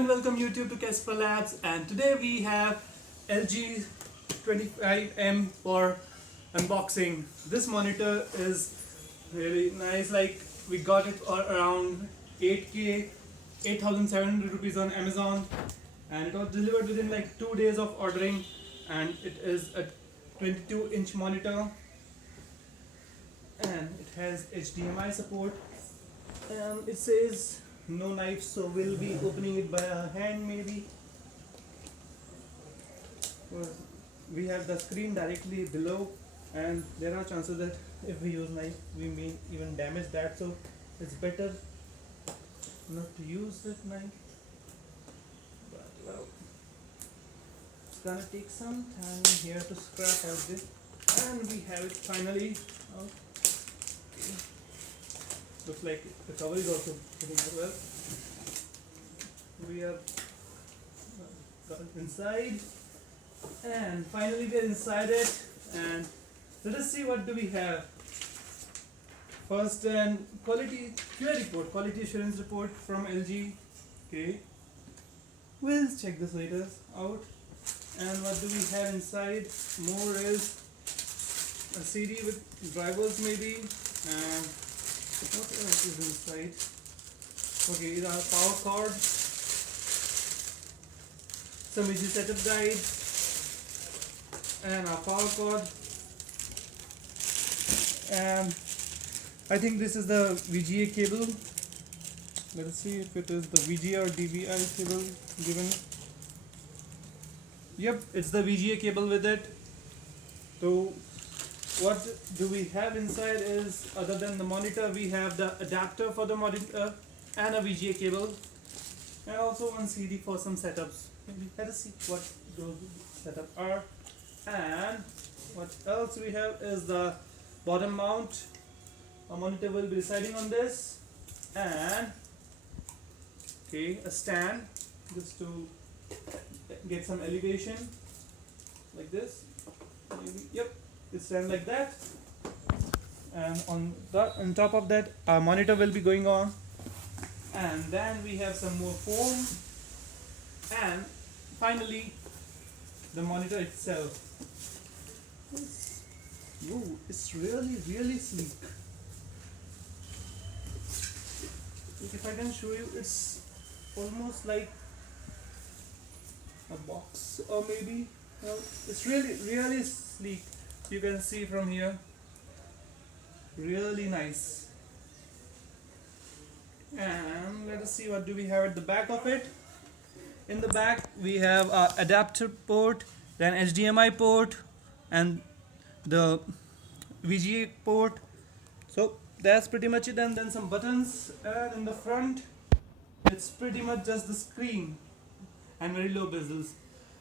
and welcome YouTube to Casper Labs, and today we have LG 25M for unboxing. This monitor is really nice, like we got it around 8k 8,700 rupees on Amazon, and it was delivered within like 2 days of ordering, and it is a 22-inch monitor and it has HDMI support, and it says no knife, so we'll be opening it by our hand maybe. We have the screen directly below, and there are chances that if we use knife we may even damage that, so it's better not to use that knife. But well, it's gonna take some time here to scrap out this, and we have it finally out. Okay. Looks like the cover is also fitting as well. We are got it inside, and finally we are inside it, and let us see what do we have. First, an quality assurance report from LG. Okay, we'll check this later out. And what do we have inside? More is a CD with drivers maybe, and what else is inside? Okay, is our power cord, some easy setup guide, and our power cord, and I think this is the VGA cable. Let us see if it is the VGA or DVI cable given. Yep, it's the VGA cable with it. So what do we have inside is, other than the monitor, we have the adapter for the monitor and a VGA cable, and also one CD for some setups. Let us see what those setups are. And what else we have is the bottom mount. A monitor will be residing on this, and okay, a stand just to get some elevation like this. Maybe, yep, it stands like that. And on top of that, our monitor will be going on, and then we have some more foam, and finally the monitor itself. It's really sleek. If I can show you, it's almost like a box, or maybe it's really sleek. You can see from here, really nice. And let us see what do we have at the back of it. In the back we have a adapter port, then HDMI port, and the VGA port. So that's pretty much it, and then some buttons. And in the front it's pretty much just the screen and very low bezels.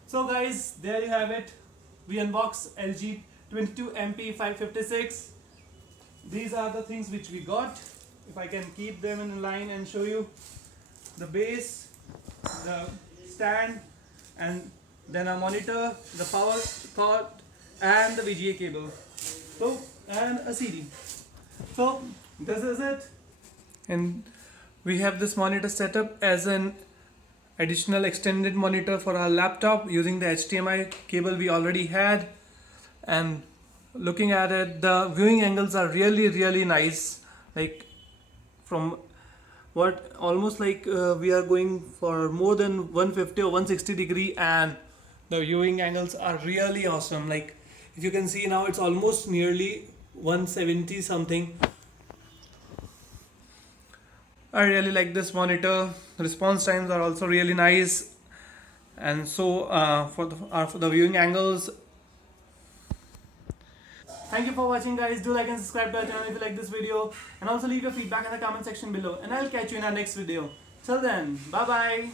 So guys, there you have it. We unboxed LG 22MP556. These are the things which we got. If I can keep them in line and show you: the base, the stand, and then a monitor, the power cord, and the VGA cable. So, and a CD. So this is it, and we have this monitor set up as an additional extended monitor for our laptop using the HDMI cable we already had. And looking at it, the viewing angles are really nice, like from what almost like we are going for more than 150 or 160 degree, and the viewing angles are really awesome. Like if you can see now, it's almost nearly 170 something. I really like this monitor. Response times are also really nice, and so for the viewing angles. Thank you for watching, guys. Do like and subscribe to our channel if you like this video, and also leave your feedback in the comment section below, and I'll catch you in our next video. Till then, bye bye.